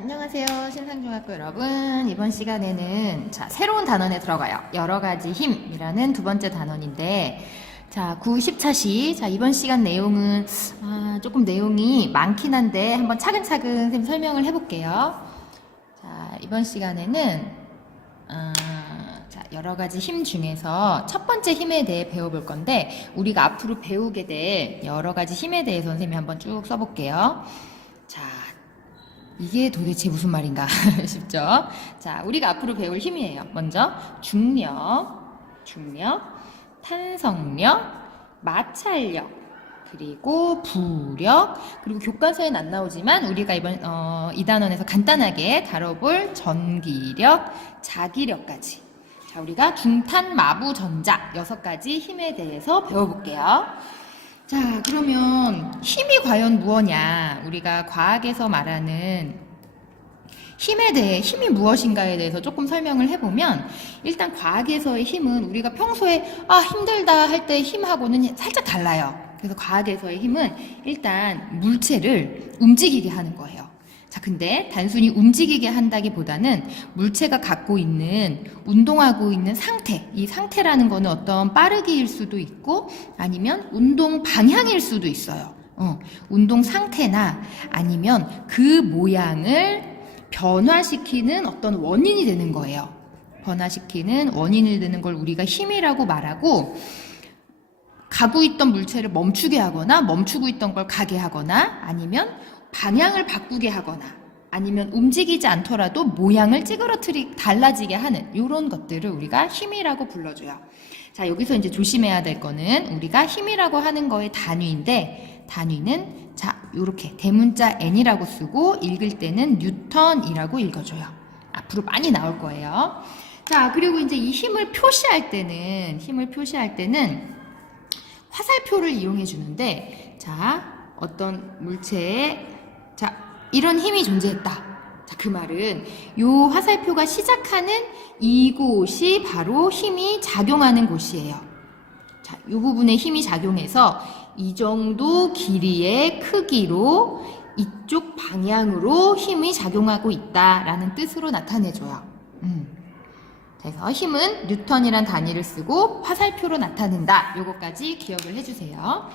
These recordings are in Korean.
안녕하세요 신상중학교 여러분. 이번 시간에는 자 새로운 단원에 들어가요. 여러 가지 힘이라는 두 번째 단원인데 자 90차시. 자 이번 시간 내용은 아, 조금 내용이 많긴 한데 한번 차근차근 쌤 설명을 해볼게요. 자 이번 시간에는 아, 자 여러 가지 힘 중에서 첫 번째 힘에 대해 배워볼 건데 우리가 앞으로 배우게 될 여러 가지 힘에 대해서 선생님이 한번 쭉 써볼게요. 자 이게 도대체 무슨 말인가 싶죠? 자, 우리가 앞으로 배울 힘이에요. 먼저 중력, 중력, 탄성력, 마찰력, 그리고 부력, 그리고 교과서엔 안 나오지만 우리가 이번 어, 이 단원에서 간단하게 다뤄볼 전기력, 자기력까지. 자, 우리가 중탄, 마부, 전자 여섯 가지 힘에 대해서 배워볼게요. 자, 그러면 힘이 과연 무엇냐? 우리가 과학에서 말하는 힘에 대해, 힘이 무엇인가에 대해서 조금 설명을 해보면, 일단 과학에서의 힘은 우리가 평소에, 아, 힘들다 할 때 힘하고는 살짝 달라요. 그래서 과학에서의 힘은 일단 물체를 움직이게 하는 거예요. 자, 근데 단순히 움직이게 한다기보다는 물체가 갖고 있는 운동하고 있는 상태, 이 상태라는 거는 어떤 빠르기일 수도 있고 아니면 운동 방향일 수도 있어요. 어, 운동 상태나 아니면 그 모양을 변화시키는 어떤 원인이 되는 거예요. 변화시키는 원인이 되는 걸 우리가 힘이라고 말하고 가고 있던 물체를 멈추게 하거나 멈추고 있던 걸 가게 하거나 아니면 방향을 바꾸게 하거나 아니면 움직이지 않더라도 모양을 찌그러뜨리 달라지게 하는 이런 것들을 우리가 힘이라고 불러줘요. 자 여기서 이제 조심해야 될 거는 우리가 힘이라고 하는 거의 단위인데 단위는 자 이렇게 대문자 n이라고 쓰고 읽을 때는 뉴턴이라고 읽어줘요. 앞으로 많이 나올 거예요. 자 그리고 이제 이 힘을 표시할 때는 힘을 표시할 때는 화살표를 이용해 주는데 자 어떤 물체에 자 이런 힘이 존재했다. 자 그 말은 요 화살표가 시작하는 이곳이 바로 힘이 작용하는 곳이에요. 자, 요 부분에 힘이 작용해서 이 정도 길이의 크기로 이쪽 방향으로 힘이 작용하고 있다라는 뜻으로 나타내줘요. 음. 그래서 힘은 뉴턴이란 단위를 쓰고 화살표로 나타낸다. 요거까지 기억을 해주세요.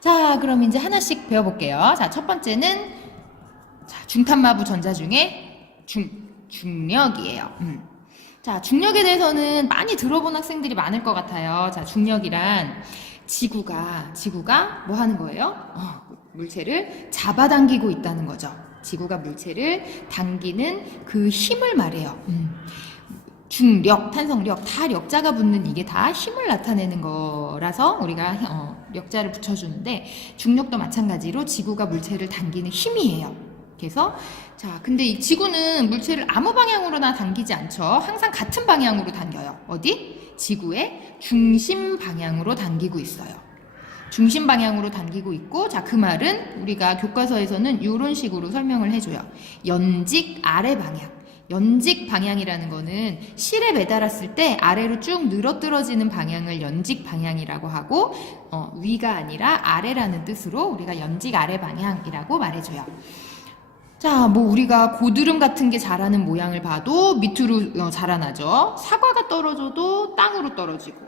자, 그럼 이제 하나씩 배워볼게요. 자, 첫 번째는 자, 중탄마부 전자 중에 중, 중력이에요. 음. 자, 중력에 대해서는 많이 들어본 학생들이 많을 것 같아요. 자, 중력이란 지구가, 지구가 뭐 하는 거예요? 어, 물체를 잡아당기고 있다는 거죠. 지구가 물체를 당기는 그 힘을 말해요. 음. 중력, 탄성력, 다 력자가 붙는 이게 다 힘을 나타내는 거라서 우리가 어, 력자를 붙여주는데 중력도 마찬가지로 지구가 물체를 당기는 힘이에요. 그래서 자, 근데 이 지구는 물체를 아무 방향으로나 당기지 않죠. 항상 같은 방향으로 당겨요. 어디? 지구의 중심 방향으로 당기고 있어요. 중심 방향으로 당기고 있고, 자, 그 말은 우리가 교과서에서는 이런 식으로 설명을 해줘요. 연직 아래 방향. 연직 방향이라는 거는 실에 매달았을 때 아래로 쭉 늘어뜨러지는 방향을 연직 방향이라고 하고, 어, 위가 아니라 아래라는 뜻으로 우리가 연직 아래 방향이라고 말해줘요. 자, 뭐 우리가 고드름 같은 게 자라는 모양을 봐도 밑으로 어, 자라나죠. 사과가 떨어져도 땅으로 떨어지고,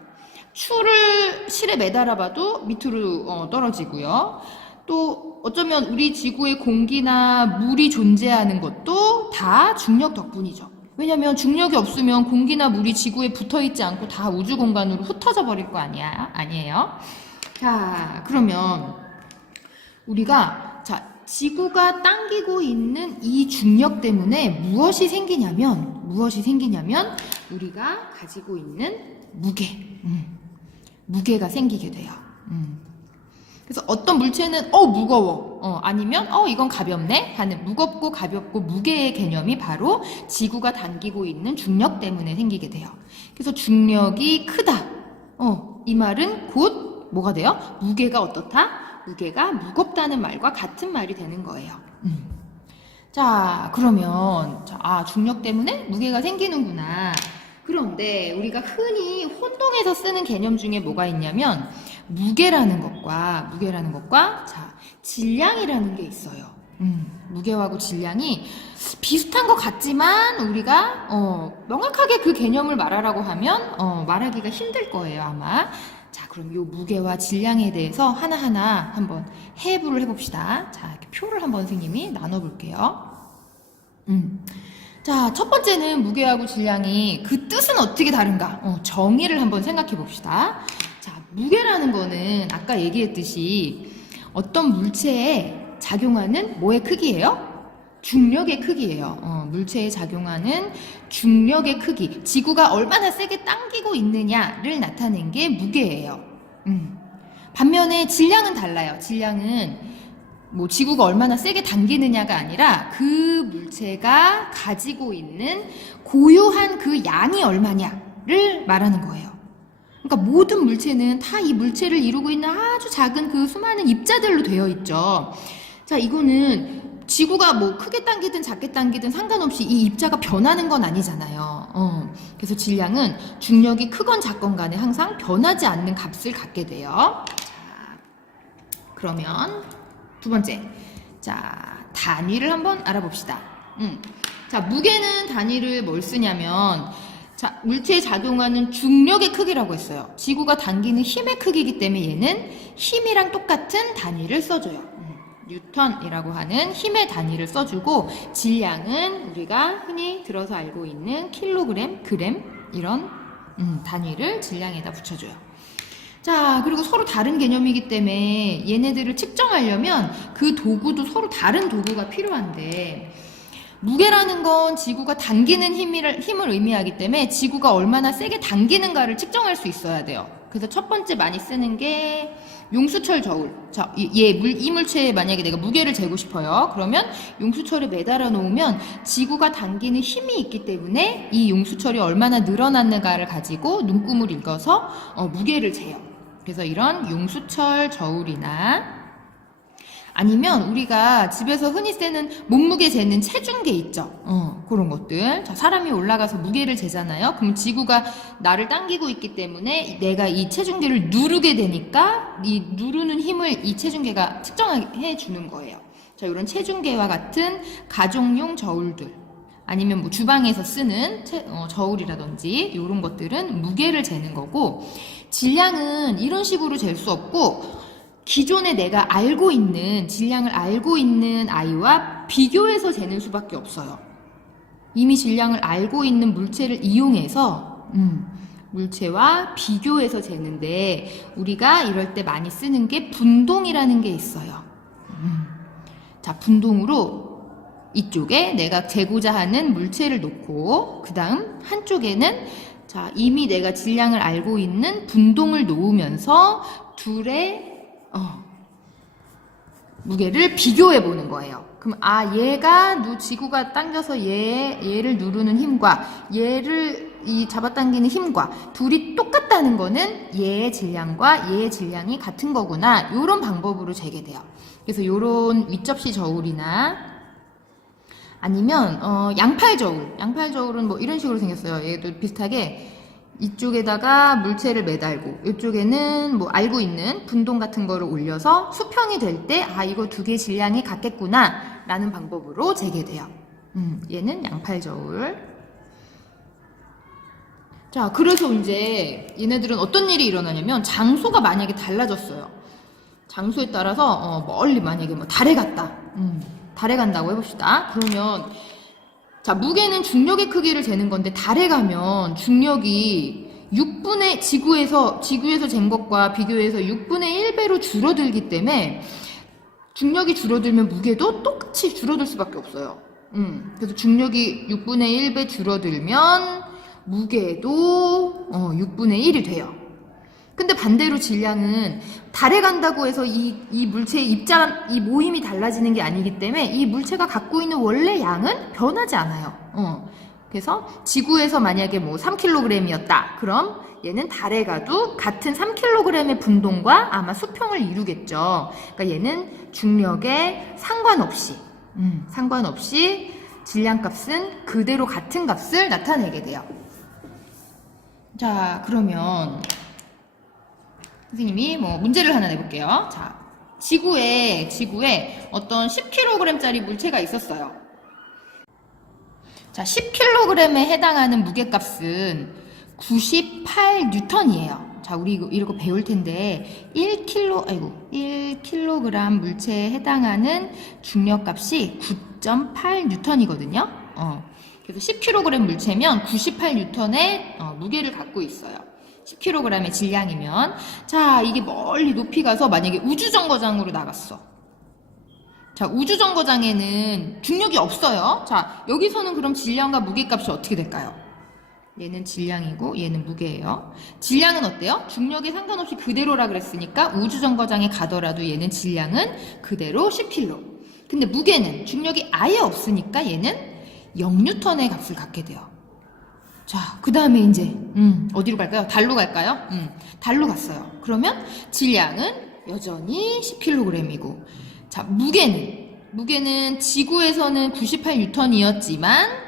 추를 실에 매달아 봐도 밑으로 어, 떨어지고요. 또 어쩌면 우리 지구에 공기나 물이 존재하는 것도 다 중력 덕분이죠. 왜냐면 중력이 없으면 공기나 물이 지구에 붙어 있지 않고 다 우주 공간으로 흩어져 버릴 거 아니야? 아니에요? 자, 그러면 우리가 자, 지구가 당기고 있는 이 중력 때문에 무엇이 생기냐면 무엇이 생기냐면 우리가 가지고 있는 무게, 음, 무게가 생기게 돼요. 음. 그래서 어떤 물체는 어 무거워, 어 아니면 어 이건 가볍네 하는 무겁고 가볍고 무게의 개념이 바로 지구가 당기고 있는 중력 때문에 생기게 돼요. 그래서 중력이 크다. 어 이 말은 곧 뭐가 돼요? 무게가 어떻다? 무게가 무겁다는 말과 같은 말이 되는 거예요. 음. 자, 그러면, 자, 아, 중력 때문에 무게가 생기는구나. 그런데 우리가 흔히 혼동해서 쓰는 개념 중에 뭐가 있냐면, 무게라는 것과, 무게라는 것과, 자, 질량이라는 게 있어요. 음, 무게하고 질량이 비슷한 것 같지만 우리가 어, 명확하게 그 개념을 말하라고 하면 어, 말하기가 힘들 거예요 아마. 자 그럼 요 무게와 질량에 대해서 하나하나 한번 해부를 해봅시다. 자 이렇게 표를 한번 선생님이 나눠볼게요. 음. 자, 첫 번째는 무게하고 질량이 그 뜻은 어떻게 다른가? 어, 정의를 한번 생각해 봅시다. 자, 무게라는 거는 아까 얘기했듯이 어떤 물체에 작용하는 뭐의 크기예요? 중력의 크기예요. 어, 물체에 작용하는 중력의 크기. 지구가 얼마나 세게 당기고 있느냐를 나타낸 게 무게예요. 음. 반면에 질량은 달라요. 질량은 뭐 지구가 얼마나 세게 당기느냐가 아니라 그 물체가 가지고 있는 고유한 그 양이 얼마냐를 말하는 거예요. 그러니까 모든 물체는 다 이 물체를 이루고 있는 아주 작은 그 수많은 입자들로 되어 있죠. 자, 이거는 지구가 뭐 크게 당기든 작게 당기든 상관없이 이 입자가 변하는 건 아니잖아요. 어. 그래서 질량은 중력이 크건 작건 간에 항상 변하지 않는 값을 갖게 돼요. 자, 그러면 두 번째. 자, 단위를 한번 알아봅시다. 음. 자, 무게는 단위를 뭘 쓰냐면, 자, 물체에 작용하는 중력의 크기라고 했어요. 지구가 당기는 힘의 크기이기 때문에 얘는 힘이랑 똑같은 단위를 써줘요. 음, 뉴턴이라고 하는 힘의 단위를 써주고, 질량은 우리가 흔히 들어서 알고 있는 킬로그램, 그램, 이런 음, 단위를 질량에다 붙여줘요. 자, 그리고 서로 다른 개념이기 때문에 얘네들을 측정하려면 그 도구도 서로 다른 도구가 필요한데, 무게라는 건 지구가 당기는 힘을, 힘을 의미하기 때문에 지구가 얼마나 세게 당기는가를 측정할 수 있어야 돼요. 그래서 첫 번째 많이 쓰는 게 용수철 저울. 자, 이- 얘 물, 이 물체에 만약에 내가 무게를 재고 싶어요. 그러면 용수철에 매달아 놓으면 지구가 당기는 힘이 있기 때문에 이 용수철이 얼마나 늘어났는가를 가지고 눈금을 읽어서 어, 무게를 재요. 그래서 이런 용수철 저울이나 아니면 우리가 집에서 흔히 쓰는 몸무게 재는 체중계 있죠. 어, 그런 것들. 자, 사람이 올라가서 무게를 재잖아요. 그럼 지구가 나를 당기고 있기 때문에 내가 이 체중계를 누르게 되니까 이 누르는 힘을 이 체중계가 측정해 주는 거예요. 자, 이런 체중계와 같은 가정용 저울들. 아니면 뭐 주방에서 쓰는 채- 어, 저울이라든지 이런 것들은 무게를 재는 거고 질량은 이런 식으로 잴 수 없고 기존에 내가 알고 있는 질량을 알고 있는 아이와 비교해서 재는 수밖에 없어요. 이미 질량을 알고 있는 물체를 이용해서 음, 물체와 비교해서 재는데 우리가 이럴 때 많이 쓰는 게 분동이라는 게 있어요. 음. 자, 분동으로 이쪽에 내가 재고자 하는 물체를 놓고 그 다음 한쪽에는 자 이미 내가 질량을 알고 있는 분동을 놓으면서 둘의 어, 무게를 비교해 보는 거예요. 그럼 아 얘가 누 지구가 당겨서 얘 얘를 누르는 힘과 얘를 이 잡아당기는 힘과 둘이 똑같다는 거는 얘의 질량과 얘의 질량이 같은 거구나. 요런 방법으로 재게 돼요. 그래서 요런 윗접시 저울이나 아니면 어, 양팔 저울. 양팔 저울은 뭐 이런 식으로 생겼어요. 얘도 비슷하게 이쪽에다가 물체를 매달고 이쪽에는 뭐 알고 있는 분동 같은 거를 올려서 수평이 될 때 아 이거 두 개 질량이 같겠구나 라는 방법으로 재게 돼요. 음, 얘는 양팔 저울. 자, 그래서 이제 얘네들은 어떤 일이 일어나냐면 장소가 만약에 달라졌어요. 장소에 따라서 어, 멀리 만약에 뭐 달에 갔다. 음, 달에 간다고 해봅시다. 그러면 자 무게는 중력의 크기를 재는 건데 달에 가면 중력이 6분의 지구에서 지구에서 잰 것과 비교해서 6분의 1배로 줄어들기 때문에 중력이 줄어들면 무게도 똑같이 줄어들 수밖에 없어요. 음, 그래서 중력이 6분의 1배 줄어들면 무게도 어, 6분의 1이 돼요. 근데 반대로 질량은 달에 간다고 해서 이, 이 물체의 입자, 이 모임이 달라지는 게 아니기 때문에 이 물체가 갖고 있는 원래 양은 변하지 않아요. 어. 그래서 지구에서 만약에 뭐 3kg이었다. 그럼 얘는 달에 가도 같은 3kg의 분동과 아마 수평을 이루겠죠. 그러니까 얘는 중력에 상관없이, 음, 상관없이 질량값은 그대로 같은 값을 나타내게 돼요. 자, 그러면 선생님이 뭐 문제를 하나 내볼게요. 자, 지구에, 지구에 어떤 10kg짜리 물체가 있었어요. 자, 10kg에 해당하는 무게값은 98뉴턴이에요. 자, 우리 이거, 이거 배울 텐데, 1kg, 아이고, 1kg 물체에 해당하는 중력값이 9.8뉴턴이거든요. 어. 그래서 10kg 물체면 98뉴턴의 어, 무게를 갖고 있어요. 10kg의 질량이면. 자, 이게 멀리 높이 가서 만약에 우주정거장으로 나갔어. 자, 우주정거장에는 중력이 없어요. 자, 여기서는 그럼 질량과 무게값이 어떻게 될까요? 얘는 질량이고 얘는 무게예요. 질량은 어때요? 중력에 상관없이 그대로라 그랬으니까 우주정거장에 가더라도 얘는 질량은 그대로 10kg. 근데 무게는 중력이 아예 없으니까 얘는 0뉴턴의 값을 갖게 돼요. 자, 그 다음에 이제, 음, 어디로 갈까요? 달로 갈까요? 음, 달로 갔어요. 그러면 질량은 여전히 10kg이고, 자, 무게는, 무게는 지구에서는 98뉴턴이었지만,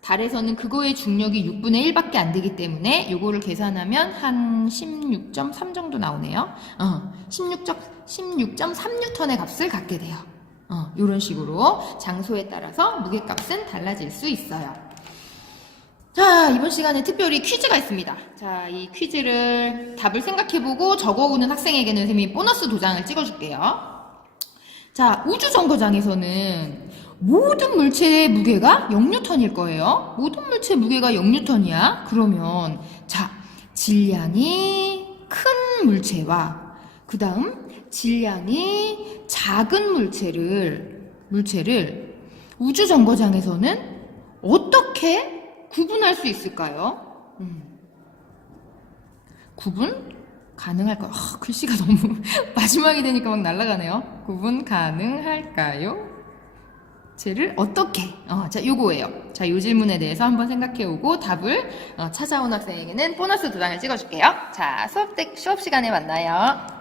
달에서는 그거의 중력이 6분의 1밖에 안 되기 때문에 요거를 계산하면 한 16.3 정도 나오네요. 어, 16. 16.3뉴턴의 값을 갖게 돼요. 어, 이런 식으로 장소에 따라서 무게값은 달라질 수 있어요. 자, 이번 시간에 특별히 퀴즈가 있습니다. 자, 이 퀴즈를 답을 생각해보고 적어오는 학생에게는 선생님이 보너스 도장을 찍어줄게요. 자, 우주 정거장에서는 모든 물체의 무게가 0뉴턴일 거예요. 모든 물체의 무게가 0뉴턴이야. 그러면, 자, 질량이 큰 물체와, 그 다음, 질량이 작은 물체를, 물체를 우주 정거장에서는 어떻게 구분할 수 있을까요? 음. 구분 가능할까요? 아, 글씨가 너무 마지막이 되니까 막 날아가네요. 구분 가능할까요? 쟤를 어떻게? 어, 자, 요거예요. 자, 요 질문에 대해서 한번 생각해 오고 답을 어, 찾아온 학생에게는 보너스 두 장을 찍어 줄게요. 자, 수업 때, 수업 시간에 만나요.